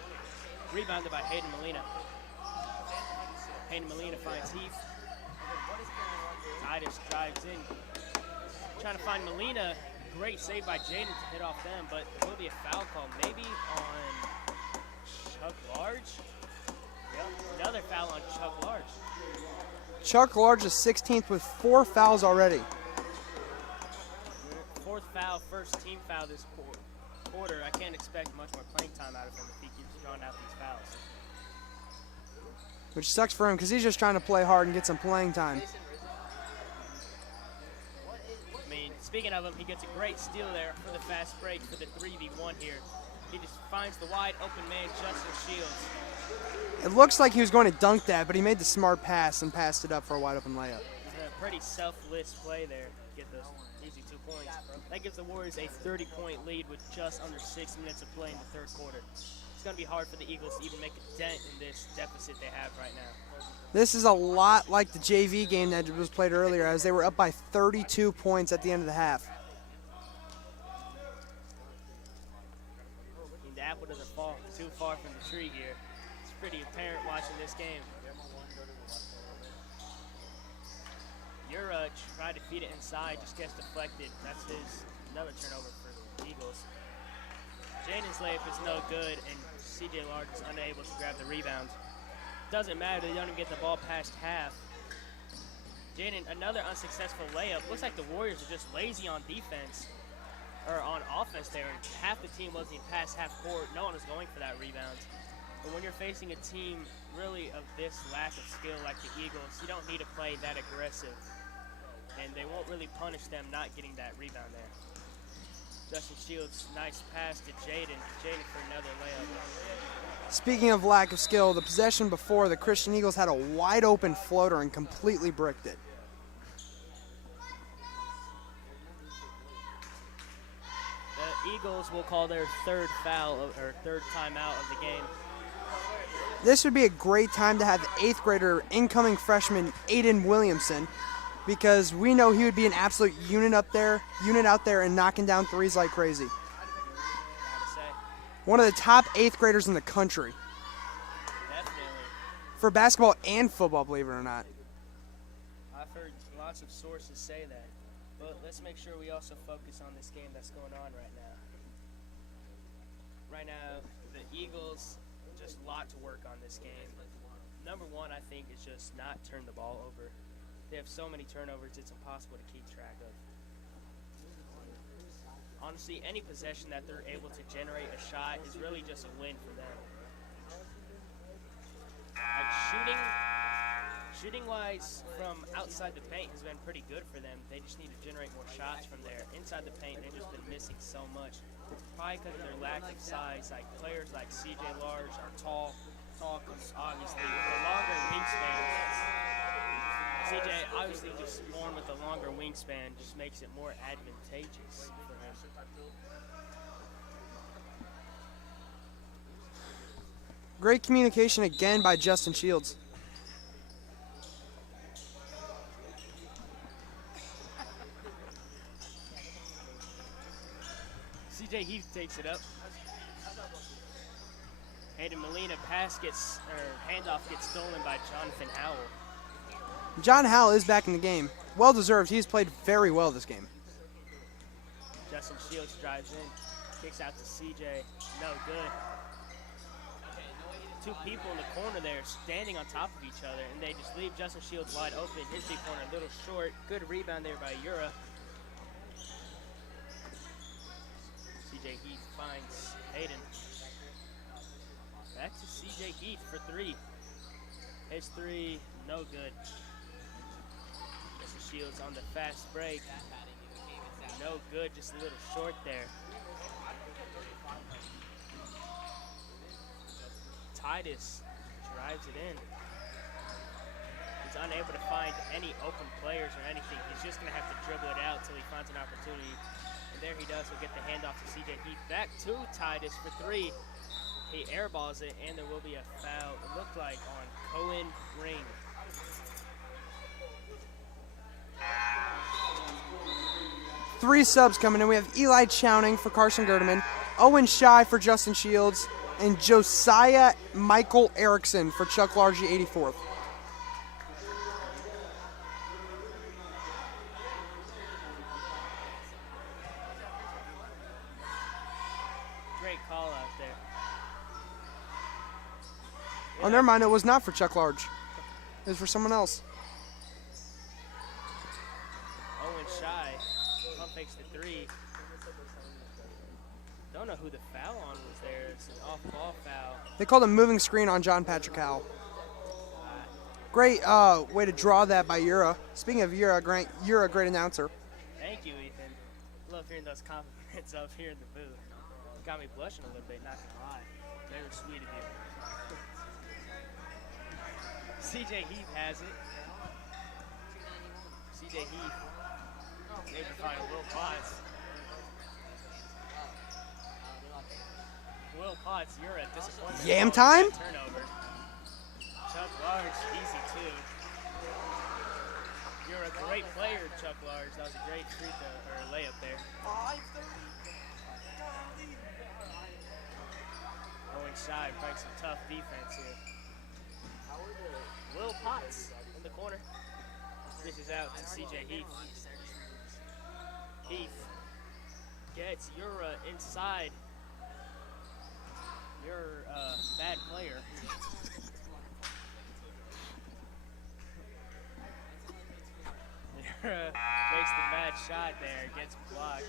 Rebounded by Hayden Molina. Hayden Molina finds Heath. Titus drives in. Trying to find Molina. Great save by Jaden to hit off them, but there will be a foul call maybe on Chuck Large. Yep, another foul on Chuck Large. Chuck Large is 16th with 4 fouls already. 4th foul, first team foul this quarter. I can't expect much more playing time out of him if he keeps drawing out these fouls. Which sucks for him because he's just trying to play hard and get some playing time. I mean, speaking of him, he gets a great steal there for the fast break for the 3v1 here. He just finds the wide open man, Justin Shields. It looks like he was going to dunk that, but he made the smart pass and passed it up for a wide open layup. A pretty selfless play there to get those easy 2 points. That gives the Warriors a 30-point lead with just under 6 minutes of play in the third quarter. It's going to be hard for the Eagles to even make a dent in this deficit they have right now. This is a lot like the JV game that was played earlier, as they were up by 32 points at the end of the half. The apple doesn't fall too far from the tree here. It's pretty apparent watching this game. Ura tried to feed it inside, just gets deflected. That's another turnover for the Eagles. Jaden's layup is no good, and CJ Large is unable to grab the rebound. Doesn't matter, they don't even get the ball past half. Jaden, another unsuccessful layup. Looks like the Warriors are just lazy on defense, or on offense there. And half the team wasn't even past half court. No one was going for that rebound. But when you're facing a team really of this lack of skill like the Eagles, you don't need to play that aggressive. And they won't really punish them not getting that rebound there. Justin Shields, nice pass to Jaden. Jaden for another layup. Speaking of lack of skill, the possession before, the Christian Eagles had a wide open floater and completely bricked it. The Eagles will call their third foul, or third timeout of the game. This would be a great time to have 8th grader incoming freshman Aiden Williamson, because we know he would be an absolute unit out there and knocking down threes like crazy. One of the top 8th graders in the country. Definitely. For basketball and football, believe it or not. I've heard lots of sources say that. But let's make sure we also focus on this game that's going on right now. Right now, the Eagles, just a lot to work on this game. Number one, I think, is just not turn the ball over. They have so many turnovers, it's impossible to keep track of. Honestly, any possession that they're able to generate a shot is really just a win for them. Like shooting-wise from outside the paint has been pretty good for them. They just need to generate more shots from there. Inside the paint, they've just been missing so much. Probably because of their lack of size. Like players like CJ Large are tall obviously with a longer wingspan. CJ obviously just born with a longer wingspan just makes it more advantageous for him. Great communication again by Justin Shields. CJ Heath takes it up. Hayden Molina handoff gets stolen by Jonathan Howell. John Howell is back in the game. Well deserved. He's played very well this game. Justin Shields drives in, kicks out to CJ. No good. Two people in the corner there standing on top of each other, and they just leave Justin Shields wide open. His big corner a little short. Good rebound there by Ura. CJ Heath finds Hayden. Back to CJ Heath for three. His three, no good. Justin Shields on the fast break. No good, just a little short there. Titus drives it in. He's unable to find any open players or anything. He's just going to have to dribble it out until he finds an opportunity. And there he does. He'll get the handoff to CJ Heath. Back to Titus for three. He airballs it, and there will be a foul, it looked like, on Cohen Ring. Three subs coming in. We have Eli Chowning for Carson Gerdeman, Owen Shy for Justin Shields, and Josiah Michael Erickson for Chuck Largy, 84th. Great call out there. Oh, never mind. It was not for Chuck Large. It was for someone else. Owen Shy pump fakes the three. Don't know who the foul on was there. It's an off-ball foul. They called a moving screen on John Patrick Howell. Great way to draw that by Ura. Speaking of Ura, Ura, great announcer. Thank you, Ethan. Love hearing those compliments up here in the booth. Got me blushing a little bit, not gonna lie. Very sweet of you. CJ Heath has it. CJ Heath. Maybe find Will Potts. Will Potts, you're a disappointment. Yam time? Turnover. Chuck Large, easy too. You're a great player, Chuck Large. That was a great layup there. Owen Shy playing some tough defense here. Will Potts in the corner. Dishes out to CJ Heath. Heath gets Ura inside. You're a bad player. shot there. Gets blocked.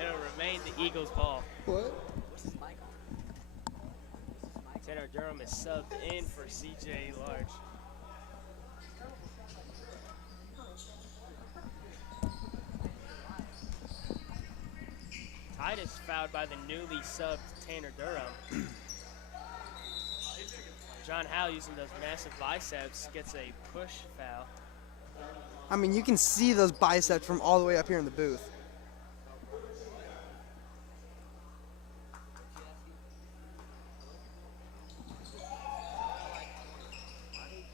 It'll remain the Eagles' ball. What? Tanner Durham is subbed in for CJ Large. Titus fouled by the newly subbed Tanner Durham. John Howe, using those massive biceps, gets a push foul. I mean, you can see those biceps from all the way up here in the booth.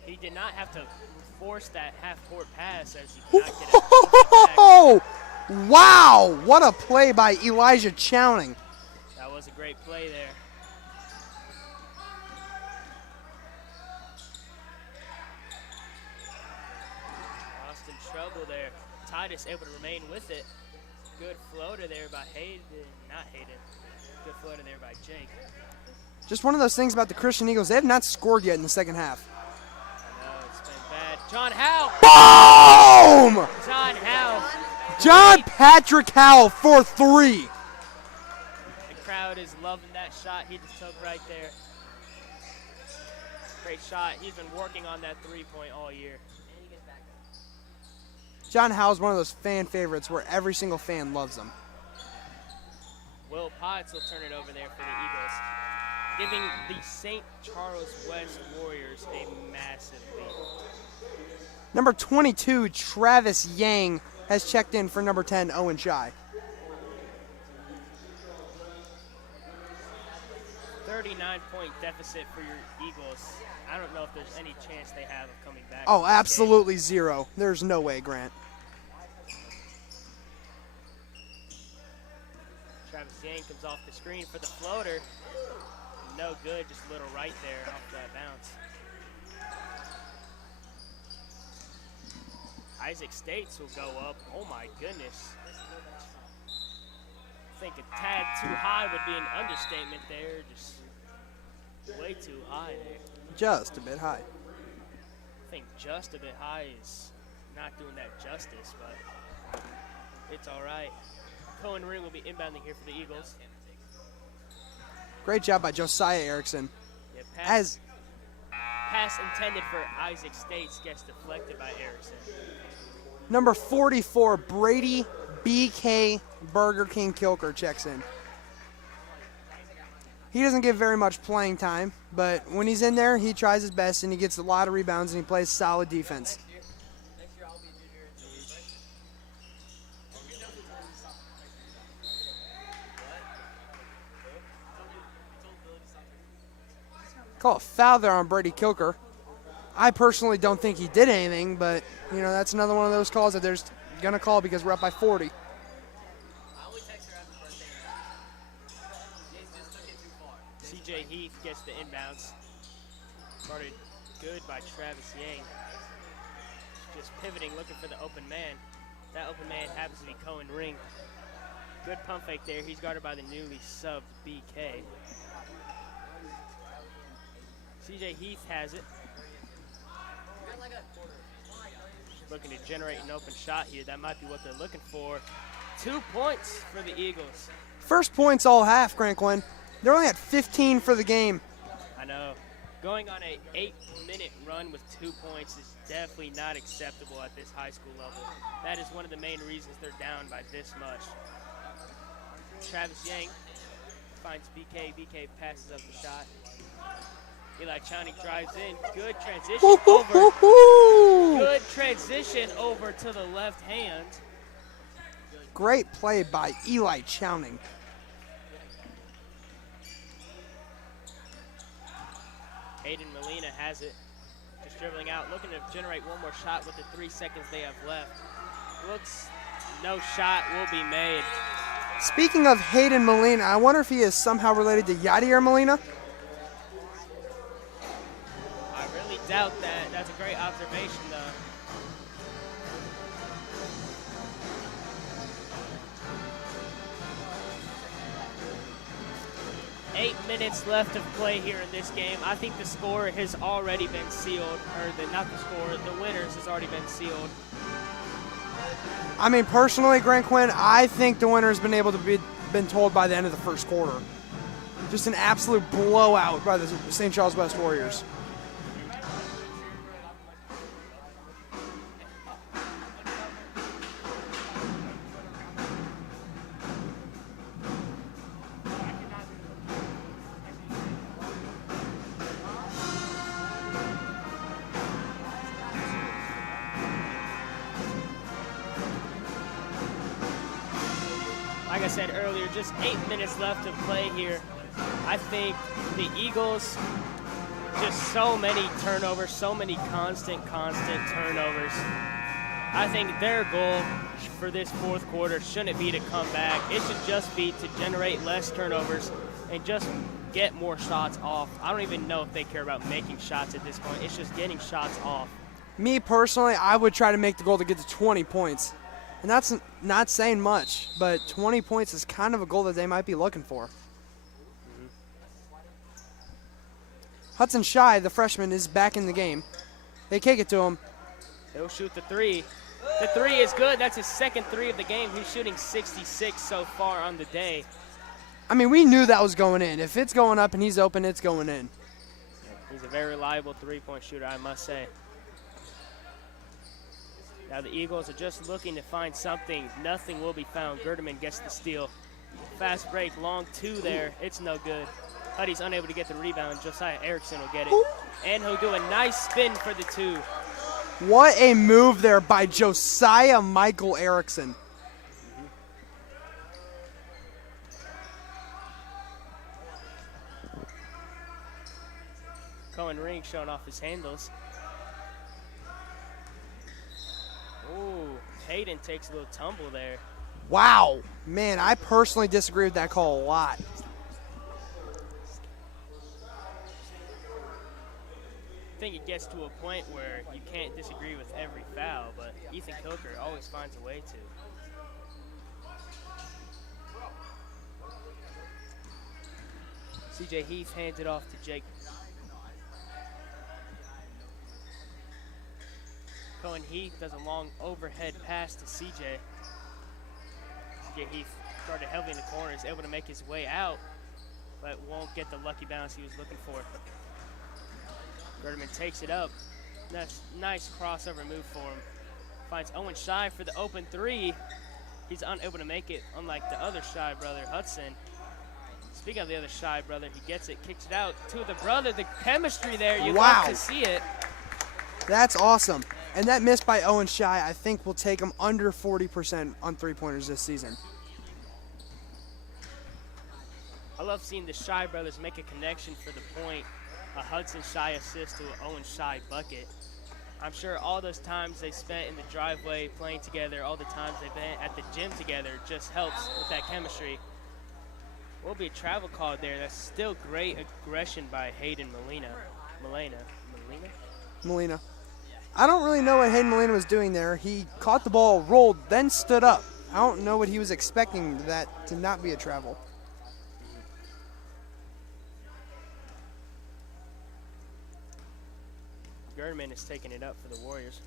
He did not have to force that half-court pass as he could not get it. Oh, wow, what a play by Elijah Chowning. That was a great play there. Lost in trouble there. Titus able to remain with it. Good floater there by Hayden, not Hayden. Good floater there by Jake. Just one of those things about the Christian Eagles. They have not scored yet in the second half. I know, it's been bad. John Howe. Boom! John Howe. John Patrick Howell for 3. The crowd is loving that shot he just took right there. Great shot. He's been working on that three-point all year. John Howell's one of those fan favorites where every single fan loves him. Will Potts will turn it over there for the Eagles, giving the St. Charles West Warriors a massive lead. Number 22, Travis Yang, has checked in for number 10, Owen Shy. 39-point deficit for your Eagles. I don't know if there's any chance they have of coming back. Oh, absolutely zero. There's no way, Grant. Travis Yang comes off the screen for the floater. No good, just a little right there off that bounce. Isaac States will go up. Oh my goodness. I think a tad too high would be an understatement there. Just way too high there. Just a bit high. I think just a bit high is not doing that justice, but it's all right. Cohen Ring will be inbounding here for the Eagles. Great job by Josiah Erickson. Yeah, pass intended for Isaac States gets deflected by Erickson. Number 44, Brady BK Burger King Kilker checks in. He doesn't get very much playing time, but when he's in there, he tries his best and he gets a lot of rebounds and he plays solid defense. Call a foul there on Brady Kilker. I personally don't think he did anything, but, you know, that's another one of those calls that they're going to call because we're up by 40. CJ Heath gets the inbounds. Started good by Travis Yang. Just pivoting, looking for the open man. That open man happens to be Cohen Ring. Good pump fake there. He's guarded by the newly subbed BK. CJ Heath has it. Looking to generate an open shot here. That might be what they're looking for. 2 points for the Eagles. First points all half, Grant Quinn. They're only at 15 for the game. I know. Going on an 8-minute run with 2 points is definitely not acceptable at this high school level. That is one of the main reasons they're down by this much. Travis Yang finds BK. BK passes up the shot. Eli Chowning drives in. Good transition over. Good transition over to the left hand. Great play by Eli Chowning. Hayden Molina has it. Just dribbling out, looking to generate one more shot with the 3 seconds they have left. Looks, no shot will be made. Speaking of Hayden Molina, I wonder if he is somehow related to Yadier Molina. I really doubt that. That's a great observation, though. Eight minutes left of play here in this game. I think the score has already been sealed, or not the score, the winners has already been sealed. I mean, personally, Grant Quinn, I think the winner's been able to been told by the end of the first quarter. Just an absolute blowout by the St. Charles West Warriors. Like I said earlier, just 8 minutes left to play here. I think the Eagles, just so many turnovers, so many constant turnovers. I think their goal for this fourth quarter shouldn't be to come back. It should just be to generate less turnovers and just get more shots off. I don't even know if they care about making shots at this point. It's just getting shots off. Me personally, I would try to make the goal to get to 20 points. And that's not saying much, but 20 points is kind of a goal that they might be looking for. Hudson Shy, the freshman, is back in the game. They kick it to him. He'll shoot the three. The three is good. That's his second three of the game. He's shooting 66 so far on the day. I mean, we knew that was going in. If it's going up and he's open, it's going in. He's a very reliable three-point shooter, I must say. Now the Eagles are just looking to find something. Nothing will be found. Gerdeman gets the steal. Fast break, long two there. It's no good. Huddy's unable to get the rebound. Josiah Erickson will get it. And he'll do a nice spin for the two. What a move there by Josiah Michael Erickson. Cohen Ring showing off his handles. Ooh, Hayden takes a little tumble there. Wow. Man, I personally disagree with that call a lot. I think it gets to a point where you can't disagree with every foul, but Ethan Coker always finds a way to. CJ Heath hands it off to Jake. Cohen Heath does a long overhead pass to CJ. CJ Heath started heavily in the corner, is able to make his way out, but won't get the lucky bounce he was looking for. Gerdeman takes it up. That's nice crossover move for him. Finds Owen Shy for the open three. He's unable to make it, unlike the other Shy brother, Hudson. Speaking of the other Shy brother, he gets it, kicks it out to the brother. The chemistry there, you love to see it. That's awesome. And that miss by Owen Shy, I think, will take him under 40% on three-pointers this season. I love seeing the Shy brothers make a connection for the point. A Hudson Shy assist to an Owen Shy bucket. I'm sure all those times they spent in the driveway playing together, all the times they've been at the gym together, just helps with that chemistry. Will be a travel call there. That's still great aggression by Hayden Molina. I don't really know what Hayden Molina was doing there. He caught the ball, rolled, then stood up. I don't know what he was expecting that to not be a travel. Gerdeman is taking it up for the Warriors.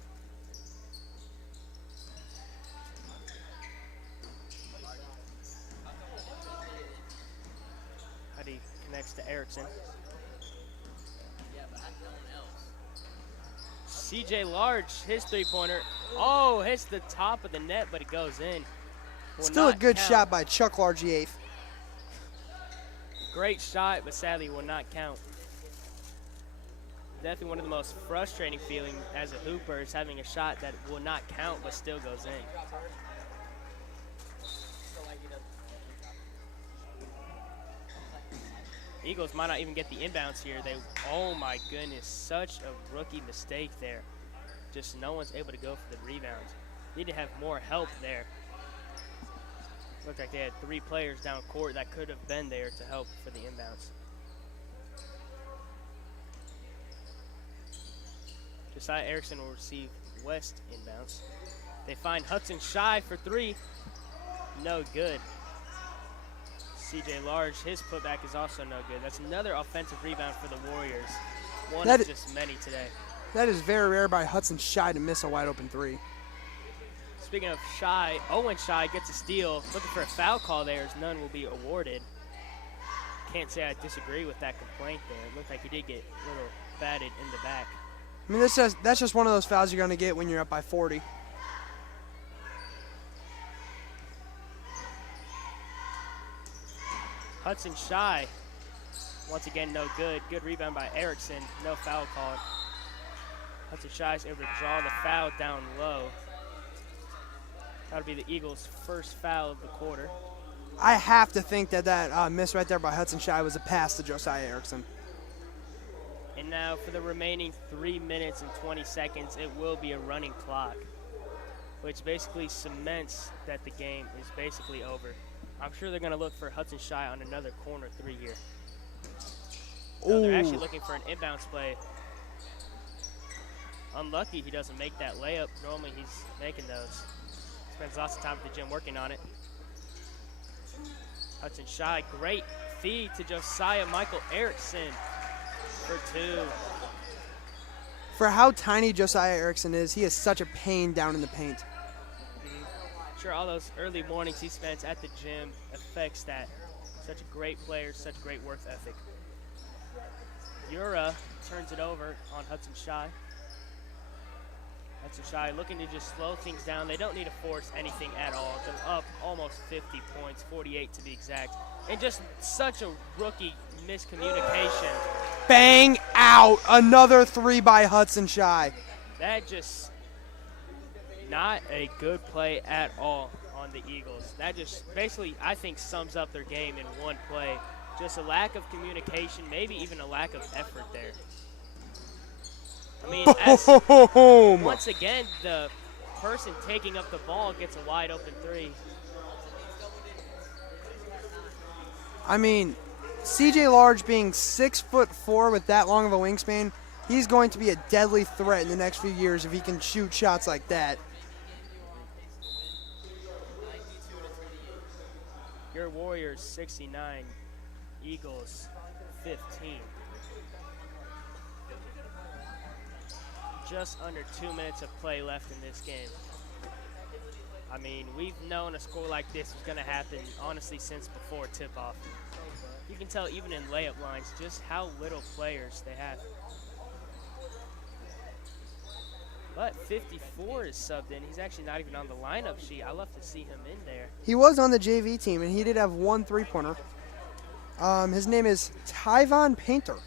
Huddy connects to Erickson. CJ Large, his three-pointer. Oh, hits the top of the net, but it goes in. Still a good shot by Chuck Large, the eighth. Great shot, but sadly will not count. Definitely one of the most frustrating feelings as a hooper is having a shot that will not count but still goes in. Eagles might not even get the inbounds here. Oh my goodness, such a rookie mistake there. Just no one's able to go for the rebounds. Need to have more help there. Looked like they had 3 players down court that could have been there to help for the inbounds. Josiah Erickson will receive West inbounds. They find Hudson Shy for 3. No good. CJ Large, his putback is also no good. That's another offensive rebound for the Warriors. One of just many today. That is very rare by Hudson Shy to miss a wide open 3. Speaking of Shy, Owen Shy gets a steal. Looking for a foul call there, as none will be awarded. Can't say I disagree with that complaint there. It looked like he did get a little batted in the back. I mean, that's just one of those fouls you're going to get when you're up by 40. Hudson Shy, once again, no good. Good rebound by Erickson. No foul called. Hudson Shy's able to draw the foul down low. That'll be the Eagles' first foul of the quarter. I have to think that miss right there by Hudson Shy was a pass to Josiah Erickson. And now for the remaining 3 minutes and 20 seconds, it will be a running clock, which basically cements that the game is basically over. I'm sure they're going to look for Hudson Shy on another corner three here. No, they're actually looking for an inbounds play. Unlucky he doesn't make that layup. Normally he's making those. Spends lots of time at the gym working on it. Hudson Shy, great feed to Josiah Michael Erickson for two. For how tiny Josiah Erickson is, he is such a pain down in the paint. Sure, all those early mornings he spends at the gym affects that. Such a great player, such great work ethic. Ura turns it over on Hudson Shy. Hudson Shy looking to just slow things down. They don't need to force anything at all. They're up almost 50 points, 48 to be exact. And just such a rookie miscommunication. Bang out. Another three by Hudson Shy. That just not a good play at all on the Eagles. That just basically, I think, sums up their game in one play. Just a lack of communication, maybe even a lack of effort there. I mean, once again, the person taking up the ball gets a wide open three. I mean, CJ Large being 6'4" with that long of a wingspan, he's going to be a deadly threat in the next few years if he can shoot shots like that. Your Warriors 69, Eagles 15. Just under 2 minutes of play left in this game. I mean, we've known a score like this was going to happen, honestly, since before tip-off. You can tell even in layup lines just how little players they have. But 54 is subbed in. He's actually not even on the lineup sheet. I love to see him in there. He was on the JV team, and he did have one three-pointer. His name is Tyvon Painter.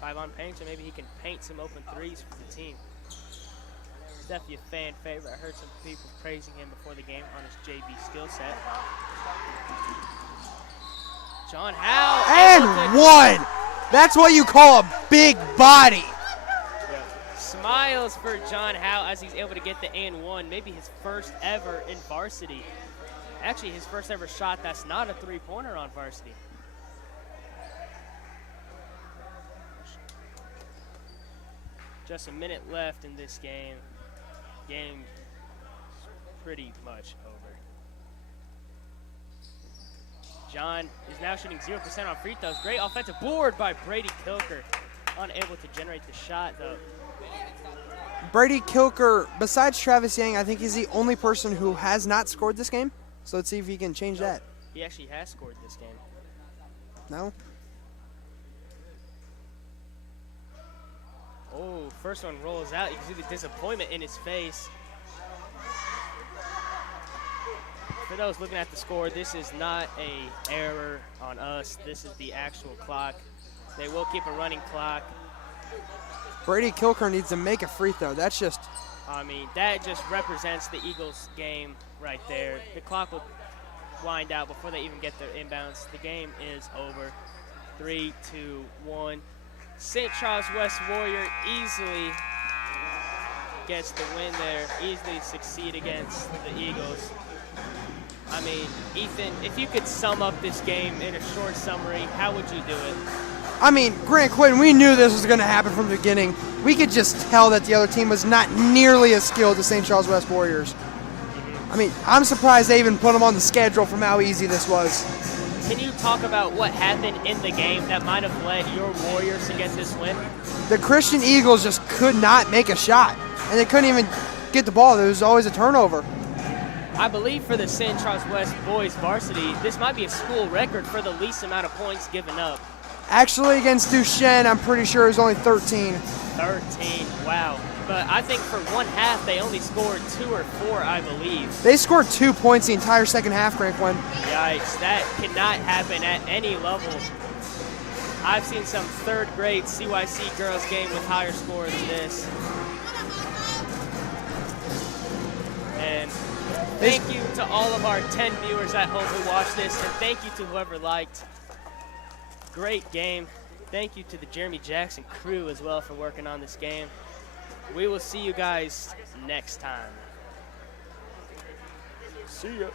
Tyvon Painter, maybe he can paint some open threes for the team. He's definitely a fan favorite. I heard some people praising him before the game on his JV skill set. John Howe. And one. That's what you call a big body. Smiles for John Howe as he's able to get the and one, maybe his first ever in varsity. Actually, his first ever shot that's not a three-pointer on varsity. Just a minute left in this game. Game pretty much over. John is now shooting 0% on free throws. Great offensive board by Brady Kilker. Unable to generate the shot, though. Brady Kilker, besides Travis Yang, I think he's the only person who has not scored this game. So let's see if he can change that. He actually has scored this game. No? Oh, first one rolls out. You can see the disappointment in his face. For those looking at the score, this is not an error on us. This is the actual clock. They will keep a running clock. Brady Kilker needs to make a free throw. That's just... I mean, that just represents the Eagles' game right there. The clock will wind out before they even get their inbounds. The game is over. 3, 2, 1. St. Charles West Warrior easily gets the win there, easily succeed against the Eagles. I mean, Ethan, if you could sum up this game in a short summary, how would you do it? I mean, Grant Quinn, we knew this was going to happen from the beginning. We could just tell that the other team was not nearly as skilled as St. Charles West Warriors. I mean, I'm surprised they even put them on the schedule from how easy this was. Can you talk about what happened in the game that might have led your Warriors to get this win? The Christian Eagles just could not make a shot, and they couldn't even get the ball. There was always a turnover. I believe for the St. Charles West boys varsity, this might be a school record for the least amount of points given up. Actually, against Duchesne, I'm pretty sure it was only 13. 13, wow. But I think for one half, they only scored 2 or 4, I believe. They scored 2 points the entire second half, Granquin. Yikes, that cannot happen at any level. I've seen some third grade CYC girls game with higher scores than this. And thank you to all of our 10 viewers at home who watched this, and thank you to whoever liked. Great game. Thank you to the Jeremy Jackson crew as well for working on this game. We will see you guys next time. See ya.